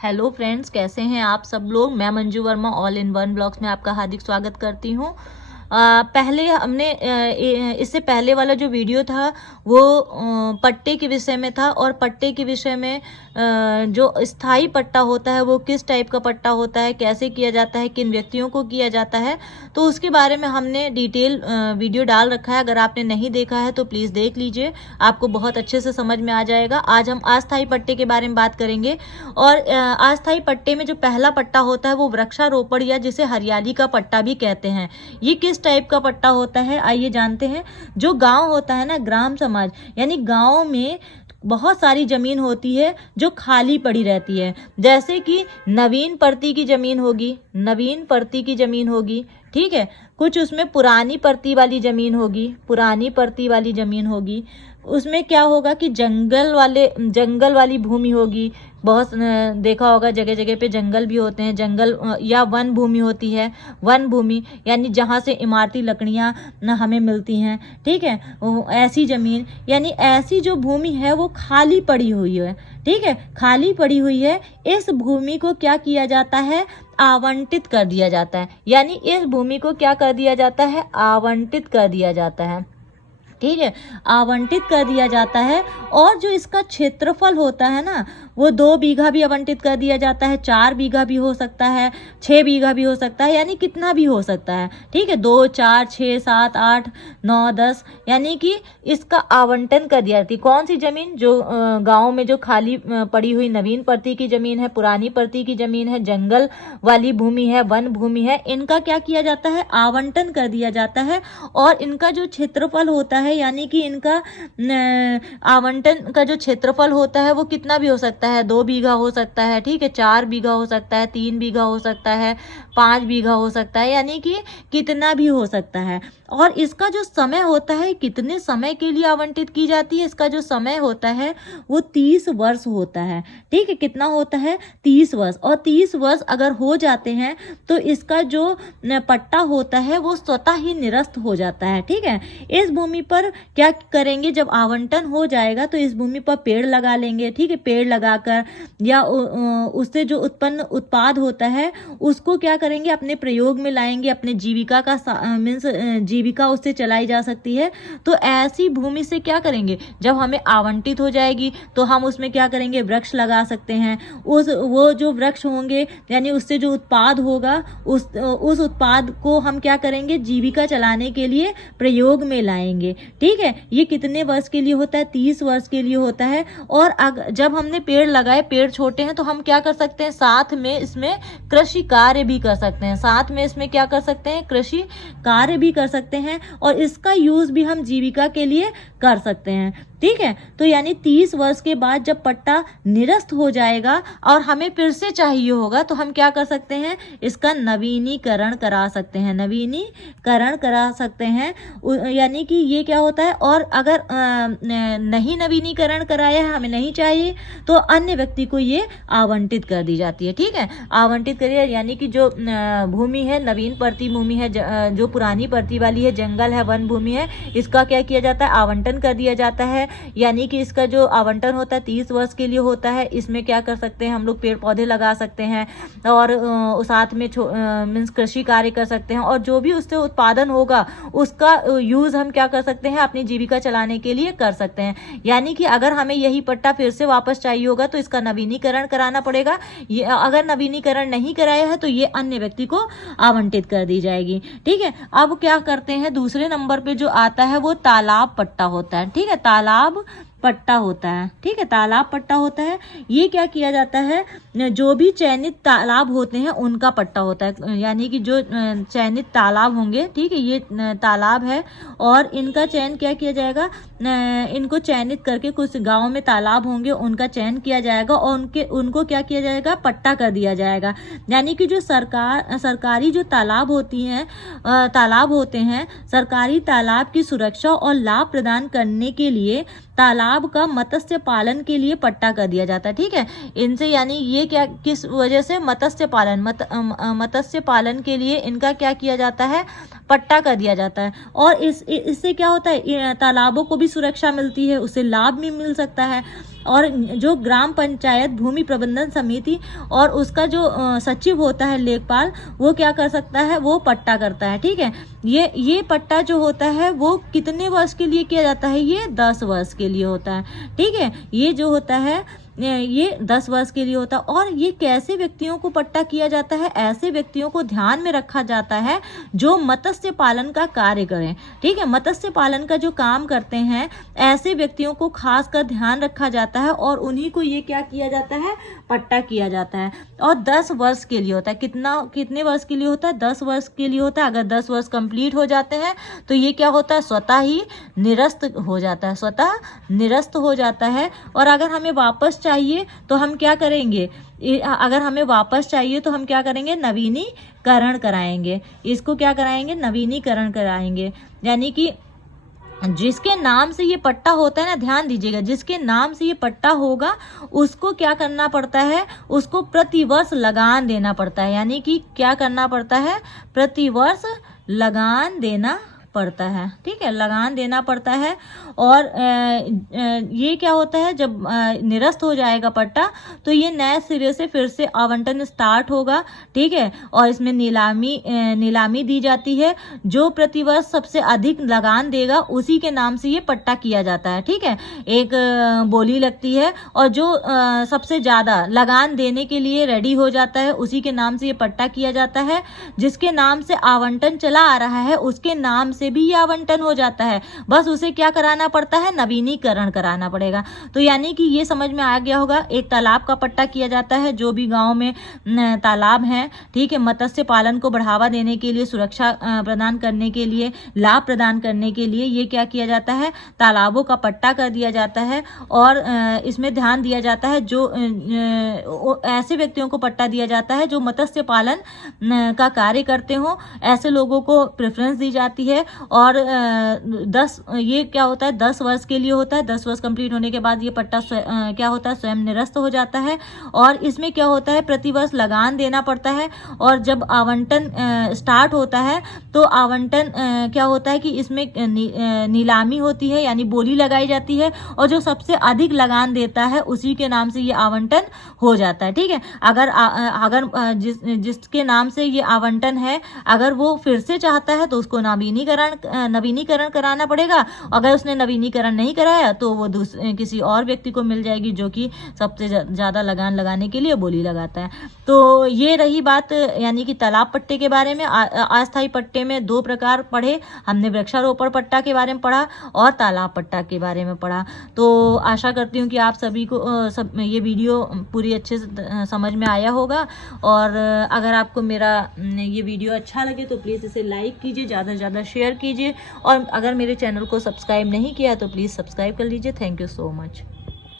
Hello friends, कैसे हैं आप सब लोग। मैं Manju Verma all in one blogs में आपका हार्दिक स्वागत करती हूँ। पहले हमने इससे पहले वाला जो वीडियो था वो पट्टे के विषय में था, और पट्टे के विषय में जो स्थायी पट्टा होता है वो किस टाइप का पट्टा होता है, कैसे किया जाता है, किन व्यक्तियों को किया जाता है, तो उसके बारे में हमने डिटेल वीडियो डाल रखा है। अगर आपने नहीं देखा है तो प्लीज़ देख लीजिए, आपको बहुत अच्छे से समझ में आ जाएगा। आज हम अस्थायी पट्टे के बारे में बात करेंगे। और अस्थायी पट्टे में जो पहला पट्टा होता है वो वृक्षारोपण या जिसे हरियाली का पट्टा भी कहते हैं। ये किस टाइप का पट्टा होता है आइए जानते हैं। जो गांव होता है ना, ग्राम समाज यानी गांव में बहुत सारी जमीन होती है जो खाली पड़ी रहती है। जैसे कि नवीन परती की जमीन होगी, नवीन परती की जमीन होगी, ठीक है। कुछ उसमें पुरानी परती वाली जमीन होगी, पुरानी परती वाली जमीन होगी। उसमें क्या होगा कि जंगल वाली भूमि होगी। बहुत देखा होगा जगह जगह पे जंगल भी होते हैं, जंगल या वन भूमि होती है। वन भूमि यानी जहाँ से इमारती लकड़ियाँ हमें मिलती हैं, ठीक है। ऐसी ज़मीन यानी ऐसी जो भूमि है वो खाली पड़ी हुई है, ठीक है, खाली पड़ी हुई है। इस भूमि को क्या किया जाता है, आवंटित कर दिया जाता है। यानी इस भूमि को क्या कर दिया जाता है, आवंटित कर दिया जाता है, ठीक है, आवंटित कर दिया जाता है। और जो इसका क्षेत्रफल होता है ना, वो 2 बीघा भी आवंटित कर दिया जाता है, 4 बीघा भी हो सकता है, 6 बीघा भी हो सकता है, यानी कितना भी हो सकता है, ठीक है। 2, 4, 6, 7, 8, 9, 10 यानी कि इसका आवंटन कर दिया जाती है। कौन सी जमीन, जो गांव में जो खाली पड़ी हुई नवीन परती की जमीन है, पुरानी परती की जमीन है, जंगल वाली भूमि है, वन भूमि है, इनका क्या किया जाता है, आवंटन कर दिया जाता है। और इनका जो क्षेत्रफल होता है यानी कि इनका आवंटन का जो क्षेत्रफल होता है वो कितना भी हो सकता है, 2 बीघा हो सकता है, ठीक है, 4 बीघा हो सकता है, 3 बीघा हो सकता है, 5 बीघा हो सकता है, यानी कि कितना भी हो सकता है। और इसका जो समय होता है, कितने समय के लिए आवंटित की जाती है, इसका जो समय होता है वो 30 वर्ष होता है, ठीक है। कितना होता है, 30 वर्ष। और 30 वर्ष अगर हो जाते हैं तो इसका जो पट्टा होता है वो स्वतः ही निरस्त हो जाता है, ठीक है। इस भूमि पर क्या करेंगे, जब आवंटन हो जाएगा तो इस भूमि पर पेड़ लगा लेंगे, ठीक है। पेड़ लगाकर या उससे जो उत्पन्न उत्पाद होता है उसको क्या करेंगे, अपने प्रयोग में लाएंगे, अपने जीविका का मीन्स जीविका उससे चलाई जा सकती है। तो ऐसी भूमि से क्या करेंगे, जब हमें आवंटित हो जाएगी तो हम उसमें क्या करेंगे, वृक्ष लगा सकते हैं। वो जो वृक्ष होंगे यानी उससे जो उत्पाद होगा उस उत्पाद को हम क्या करेंगे, जीविका चलाने के लिए प्रयोग में लाएंगे, ठीक है। ये कितने वर्ष के लिए होता है, 30 वर्ष के लिए होता है। और जब हमने पेड़ लगाए, पेड़ छोटे हैं तो हम क्या कर सकते हैं, साथ में इसमें कृषि कार्य भी कर सकते हैं, साथ में इसमें क्या कर सकते हैं, कृषि कार्य भी कर सकते हैं। और इसका यूज भी हम जीविका के लिए कर सकते हैं, ठीक है। तो यानी 30 वर्ष के बाद जब पट्टा निरस्त हो जाएगा और हमें फिर से चाहिए होगा तो हम क्या कर सकते हैं, इसका नवीनीकरण करा सकते हैं, नवीनीकरण करा सकते हैं। यानी कि ये क्या होता है, और अगर नहीं नवीनीकरण कराया है, हमें नहीं चाहिए, तो अन्य व्यक्ति को ये आवंटित कर दी जाती है, ठीक है। आवंटित करिए यानी कि जो भूमि है, नवीन परती भूमि है, जो पुरानी परती वाली है, जंगल है, वन भूमि है, इसका क्या किया जाता है, आवंटन कर दिया जाता है। यानी कि इसका जो आवंटन होता है 30 वर्ष के लिए होता है। इसमें क्या कर सकते हैं, हम लोग पेड़ पौधे लगा सकते हैं और साथ में मीन्स कृषि कार्य कर सकते हैं। और जो भी उससे उत्पादन होगा उसका यूज हम क्या कर सकते हैं, अपनी जीविका चलाने के लिए कर सकते हैं। यानी कि अगर हमें यही पट्टा फिर से वापस चाहिए होगा तो इसका नवीनीकरण कराना पड़ेगा। ये अगर नवीनीकरण नहीं कराया है तो ये अन्य व्यक्ति को आवंटित कर दी जाएगी, ठीक है। अब क्या करते हैं, दूसरे नंबर पे जो आता है वो तालाब पट्टा होता है, ठीक है। तालाब पट्टा होता है, ठीक है, तालाब पट्टा होता है। ये क्या किया जाता है, जो भी चयनित तालाब होते हैं उनका पट्टा होता है। यानी कि जो चयनित तालाब होंगे, ठीक है, ये तालाब है और इनका चयन क्या किया जाएगा, इनको चयनित करके कुछ गांव में तालाब होंगे उनका चयन किया जाएगा और उनको क्या किया जाएगा, पट्टा कर दिया जाएगा। यानी कि जो सरकारी जो तालाब होते हैं, सरकारी तालाब की सुरक्षा और लाभ प्रदान करने के लिए तालाब का मत्स्य पालन के लिए पट्टा कर दिया जाता है, ठीक है। इनसे यानी ये क्या, किस वजह से, मत्स्य पालन के लिए इनका क्या किया जाता है, पट्टा कर दिया जाता है। और इससे क्या होता है, तालाबों को भी सुरक्षा मिलती है, उससे लाभ भी मिल सकता है। और जो ग्राम पंचायत भूमि प्रबंधन समिति और उसका जो सचिव होता है लेखपाल, वो क्या कर सकता है, वो पट्टा करता है। ठीक है, ये पट्टा जो होता है वो कितने वर्ष के लिए किया जाता है, ये 10 वर्ष के लिए होता है। ठीक है, ये जो होता है ये 10 वर्ष के लिए होता है। और ये कैसे व्यक्तियों को पट्टा किया जाता है, ऐसे व्यक्तियों को ध्यान में रखा जाता है जो मत्स्य पालन का कार्य करें। ठीक है, मत्स्य पालन का जो काम करते हैं ऐसे व्यक्तियों को खासकर ध्यान रखा जाता है और उन्हीं को ये क्या किया जाता है, पट्टा किया जाता है। और 10 वर्ष के लिए होता है। कितने वर्ष के लिए होता है, 10 वर्ष के लिए होता है। अगर 10 वर्ष कंप्लीट हो जाते हैं तो ये क्या होता है, स्वतः ही निरस्त हो जाता है, स्वतः निरस्त हो जाता है। और अगर हमें वापस चाहिए तो हम क्या करेंगे, अगर हमें वापस चाहिए तो हम क्या करेंगे, नवीनीकरण कराएंगे। इसको क्या कराएंगे, नवीनीकरण कराएंगे। यानी कि जिसके नाम से ये पट्टा होता है ना, ध्यान दीजिएगा, जिसके नाम से ये पट्टा होगा उसको क्या करना पड़ता है, उसको प्रतिवर्ष लगान देना पड़ता है। यानी कि क्या करना पड़ता है, प्रतिवर्ष लगान देना पड़ता है। ठीक है, लगान देना पड़ता है। और ये क्या होता है, जब निरस्त हो जाएगा पट्टा तो ये नए सिरे से फिर से आवंटन स्टार्ट होगा। ठीक है, और इसमें नीलामी दी जाती है। जो प्रतिवर्ष सबसे अधिक लगान देगा उसी के नाम से ये पट्टा किया जाता है। ठीक है, एक बोली लगती है और जो सबसे ज़्यादा लगान देने के लिए रेडी हो जाता है उसी के नाम से ये पट्टा किया जाता है। जिसके नाम से आवंटन चला आ रहा है उसके नाम से भी ये आवंटन हो जाता है, बस उसे क्या कराना पड़ता है, नवीनीकरण कराना पड़ेगा। तो यानी कि ये समझ में आ गया होगा, एक तालाब का पट्टा किया जाता है। जो भी गांव में तालाब हैं, ठीक है, मत्स्य पालन को बढ़ावा देने के लिए, सुरक्षा प्रदान करने के लिए, लाभ प्रदान करने के लिए ये क्या किया जाता है, तालाबों का पट्टा कर दिया जाता है। और इसमें ध्यान दिया जाता है, जो ऐसे व्यक्तियों को पट्टा दिया जाता है जो मत्स्य पालन का कार्य करते हो, ऐसे लोगों को प्रेफरेंस दी जाती है। और 10 ये क्या होता है, 10 वर्ष के लिए होता है। 10 वर्ष कंप्लीट होने के बाद ये पट्टा क्या होता है, स्वयं निरस्त हो जाता है। और इसमें क्या होता है, प्रतिवर्ष लगान देना पड़ता है। और जब आवंटन स्टार्ट होता है तो आवंटन क्या होता है कि इसमें नीलामी होती है, यानी बोली लगाई जाती है। और जो सबसे अधिक लगान देता है उसी के नाम से ये आवंटन हो जाता है। ठीक है, अगर जिसके नाम से ये आवंटन है, अगर वो फिर से चाहता है तो उसको नवीनीकरण कराना पड़ेगा। अगर उसने नवीनीकरण नहीं कराया तो वो किसी और व्यक्ति को मिल जाएगी जो कि सबसे ज़्यादा लगान लगाने के लिए बोली लगाता है। तो ये रही बात, यानी कि तालाब पट्टे के बारे में। अस्थायी पट्टे में 2 प्रकार पढ़े हमने, वृक्षारोपण पट्टा के बारे में पढ़ा और तालाब पट्टा के बारे में पढ़ा। तो आशा करती हूँ कि आप सभी को ये वीडियो पूरी अच्छे से समझ में आया होगा। और अगर आपको मेरा ये वीडियो अच्छा लगे तो प्लीज़ इसे लाइक कीजिए, ज़्यादा से ज़्यादा शेयर कीजिए। और अगर मेरे चैनल को सब्सक्राइब नहीं किया तो प्लीज़ सब्सक्राइब कर लीजिए। Thank you so much.